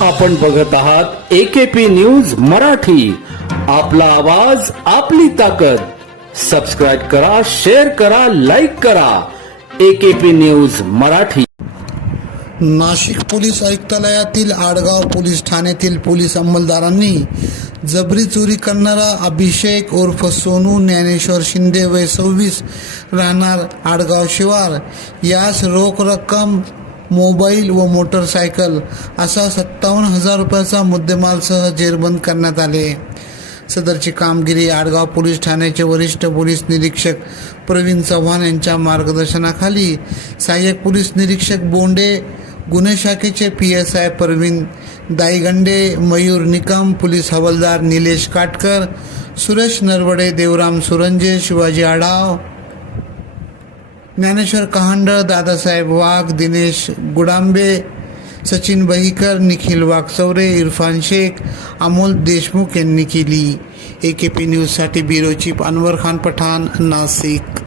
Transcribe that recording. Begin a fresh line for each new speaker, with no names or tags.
आपण बघत आहात एकेपी न्यूज मराठी. आपला आवाज आपली ताकद. सबस्क्राईब करा शेअर करा लाईक करा. AKP news Marathi.
Nashik police आयुक्तालयातील Adgaon police ठाण्यातील पोलीस अंमलदारांनी जबरी चोरी करणारा अभिषेक उर्फ सोनू ज्ञानेश्वर शिंदे वय सव्वीस राहणार आडगाव शिवार. यास रोख रक्कम मोबाईल व मोटरसायकल असा सत्तावन्न हजार रुपयाचा मुद्देमालसह जेरबंद करण्यात आले. सदरची कामगिरी आडगाव पोलीस ठाण्याचे वरिष्ठ पोलीस निरीक्षक प्रवीण चव्हाण यांच्या मार्गदर्शनाखाली. सहाय्यक पोलीस निरीक्षक बोंडे गुन्हे शाखेचे P S I Pravin Daigande Mayur Nikam police हवालदार निलेश काटकर सुरेश नरवडे देवराम सुरंजे शिवाजी आढाव ज्ञानेश्वर कहांड दादासाहेब वाघ दिनेश गुडांबे सचिन बहीकर निखिल वाघचौरे इरफान शेख अमोल देशमुख यांनी केली. ए के पी न्यूजसाठी ब्युरो चीफ अनवर खान पठाण नाशिक